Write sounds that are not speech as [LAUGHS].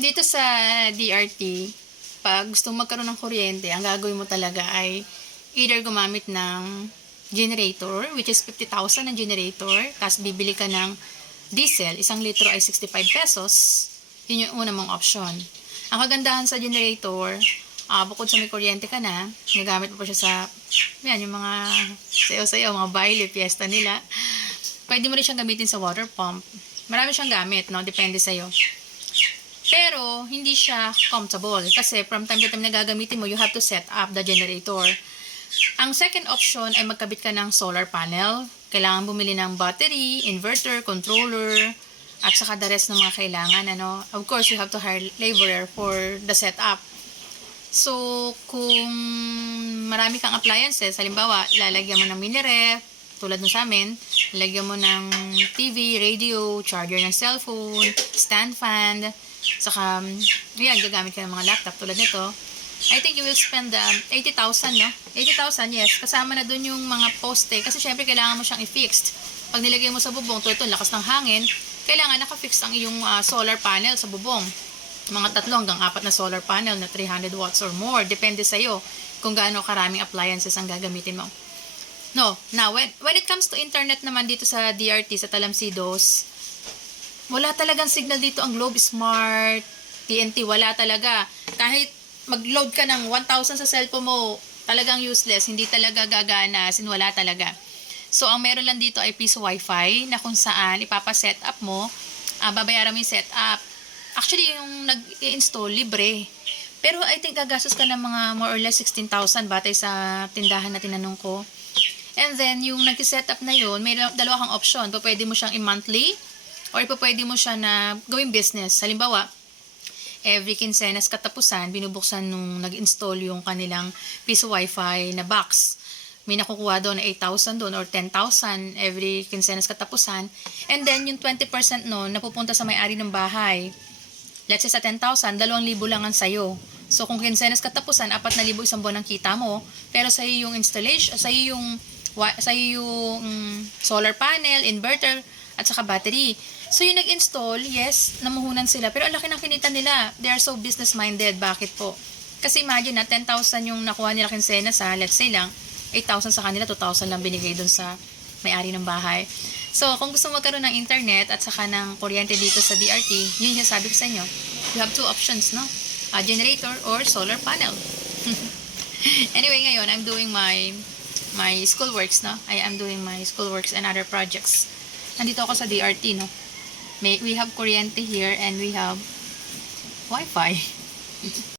Dito sa DRT, pag gusto magkaroon ng kuryente, ang gagawin mo talaga ay either gumamit ng generator, which is 50,000 ang generator, tapos bibili ka ng diesel, isang litro ay 65 pesos, yun yung una mong option. Ang kagandahan sa generator, ah bukod sa may kuryente ka na, nagamit mo pa siya sa, yan, yung mga sayo-sayo, mga baile, fiesta nila. Pwede mo rin siyang gamitin sa water pump. Marami siyang gamit, no? Depende sa'yo. Pero, hindi siya comfortable. Kasi from time to time na gagamitin mo, you have to set up the generator. Ang second option ay magkabit ka ng solar panel. Kailangan bumili ng battery, inverter, controller, at saka the rest ng mga kailangan. Ano? Of course, you have to hire laborer for the setup. So, kung marami kang appliances, halimbawa, lalagyan mo ng mini ref, tulad nun sa amin, lalagyan mo ng TV, radio, charger ng cellphone, stand fan, saka, yan, gagamit ka ng mga laptop tulad nito. I think you will spend um, 80,000, no? 80,000, yes. Kasama na dun yung mga poste. Kasi syempre, kailangan mo siyang i-fixed. Pag nilagay mo sa bubong, tulad lakas ng hangin, kailangan naka-fix ang iyong ah, solar panel sa bubong. Mga tatlo hanggang apat na solar panel na 300 watts or more. Depende sa'yo kung gaano karaming appliances ang gagamitin mo. No, now, when, when it comes to internet naman dito sa DRT, sa Talamsidos, wala talagang signal dito ang Globe Smart, TNT, wala talaga. Kahit mag-load ka ng 1,000 sa cellphone mo, talagang useless, hindi talaga gagana, sin wala talaga. So, ang meron lang dito ay piso wifi na kung saan ipapaset up mo, ah, babayaran mo yung setup. Actually, yung nag-install, libre. Pero I think gagastos ka ng mga more or less 16,000 batay sa tindahan na tinanong ko. And then, yung nag-set up na yun, may dalawa kang option. Pwede mo siyang i-monthly or pa pwede mo siya na gawing business. Halimbawa, every quincenas katapusan, binubuksan nung nag-install yung kanilang piso wifi na box. May nakukuha doon na 8,000 doon or 10,000 every quincenas katapusan. And then, yung 20% noon, napupunta sa may-ari ng bahay. Let's say sa 10,000, 2,000 lang ang sayo. So, kung quincenas katapusan, 4,000 isang buwan ang kita mo. Pero sa yung installation, sa yung, sa yung solar panel, inverter, at saka battery. So, yung nag-install, yes, namuhunan sila. Pero ang laki ng kinita nila. They are so business-minded. Bakit po? Kasi imagine na 10,000 yung nakuha nila kinsena sa, let's say lang, 8,000 sa kanila, 2,000 lang binigay dun sa may-ari ng bahay. So, kung gusto magkaroon ng internet at saka ng kuryente dito sa DRT, yun yung sabi ko sa inyo. You have two options, no? A generator or solar panel. [LAUGHS] anyway, ngayon, I'm doing my my school works, no? I am doing my school works and other projects. Nandito ako sa DRT, no? We have kuryente here and we have Wi-Fi. [LAUGHS]